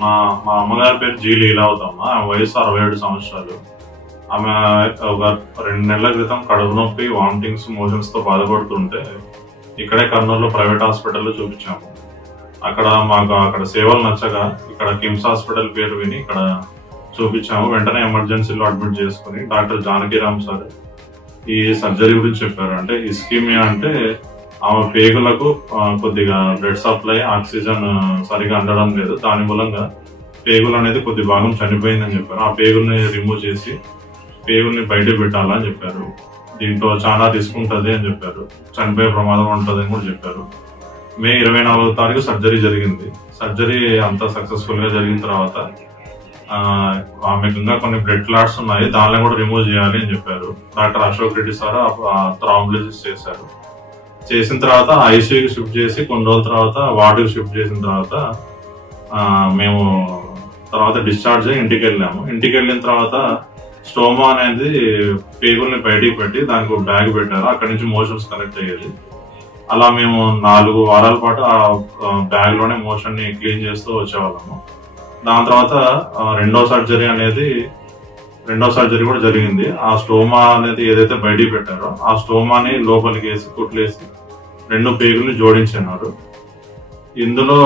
మా మా అమ్మగారి పేరు జీ లీలావతమ్మ. ఆమె వయసు 67 సంవత్సరాలు. ఆమె ఒక 2 నెలల క్రితం కడుపు నొప్పి, వామిటింగ్స్, మోషన్స్ తో బాధపడుతుంటే ఇక్కడే కర్నూలులో ప్రైవేట్ హాస్పిటల్లో చూపించాము. మాకు అక్కడ సేవలు నచ్చగా ఇక్కడ కిమ్స్ హాస్పిటల్ పేరు విని ఇక్కడ చూపించాము. వెంటనే ఎమర్జెన్సీలో అడ్మిట్ చేసుకుని డాక్టర్ జానకిరామ్ సార్ ఈ సర్జరీ గురించి చెప్పారు. అంటే ఇస్కీమియా అంటే ఆమె పేగులకు కొద్దిగా బ్లడ్ సప్లై, ఆక్సిజన్ సరిగా అందడం లేదు. దాని మూలంగా పేగులు అనేది కొద్ది భాగం చనిపోయిందని చెప్పారు. ఆ పేగుల్ని రిమూవ్ చేసి పేగుల్ని బయటకు పెట్టాలని చెప్పారు. దీంట్లో చాలా రిస్క్ ఉంటుంది అని చెప్పారు. చనిపోయే ప్రమాదం ఉంటుంది అని కూడా చెప్పారు. మే 24వ తారీఖు సర్జరీ జరిగింది. సర్జరీ అంతా సక్సెస్ఫుల్ గా జరిగిన తర్వాత ఆమెకు ఇంకా కొన్ని బ్లడ్ క్లాట్స్ ఉన్నాయి, దానిని కూడా రిమూవ్ చేయాలి అని చెప్పారు. డాక్టర్ అశోక్ రెడ్డి సార్ థ్రాంబోలిసిస్ చేశారు. చేసిన తర్వాత ఐసీయూకి షిఫ్ట్ చేసి కొన్ని రోజుల తర్వాత వార్డుకి షిఫ్ట్ చేసిన తర్వాత మేము తర్వాత డిశ్చార్జ్ అయ్యి ఇంటికి వెళ్ళాము. ఇంటికి వెళ్ళిన తర్వాత స్టోమా అనేది పేగుల్ని బయటికి పెట్టి దానికి ఒక బ్యాగ్ పెట్టారు. అక్కడి నుంచి మోషన్స్ కనెక్ట్ అయ్యేది. అలా మేము 4 వారాల పాటు ఆ బ్యాగ్ లోనే మోషన్ ని క్లీన్ చేస్తూ వచ్చేవాళ్ళము. దాని తర్వాత రెండో సర్జరీ కూడా జరిగింది. ఆ స్టోమా అనేది ఏదైతే బయటికి పెట్టారో ఆ స్టోమాని లోపలికి వేసి కుట్లేసి 2 పేగుల్ని జోడించినారు. ఇందులో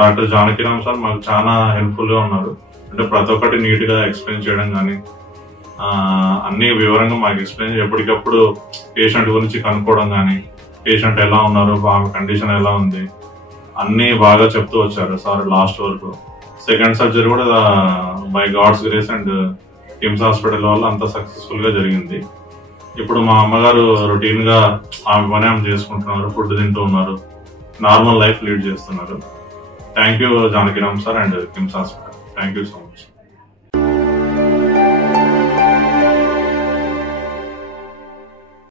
డాక్టర్ జానకిరామ్ సార్ మాకు చాలా హెల్ప్ఫుల్ గా ఉన్నారు. అంటే ప్రతి ఒక్కటి నీట్ గా ఎక్స్ప్లెయిన్ చేయడం కానీ అన్ని వివరంగా మాకు ఎక్స్ప్లెయిన్ ఎప్పటికప్పుడు పేషెంట్ గురించి కనుక్కోవడం కానీ, పేషెంట్ ఎలా ఉన్నారు, ఆమె కండిషన్ ఎలా ఉంది, అన్ని బాగా చెప్తూ వచ్చారు సార్ లాస్ట్ వరకు. సెకండ్ సర్జరీ కూడా by God's grace and KIMS hospital వల్ల అంతా సక్సెస్ఫుల్ గా జరిగింది. ఇప్పుడు మా అమ్మగారు రొటీన్ గా ఆమె పని ఆమె చేసుకుంటున్నారు, ఫుడ్ తింటూ ఉన్నారు, నార్మల్ లైఫ్ లీడ్ చేస్తున్నారు. Thank you Janakiram sir and KIMS hospital. Thank you so much.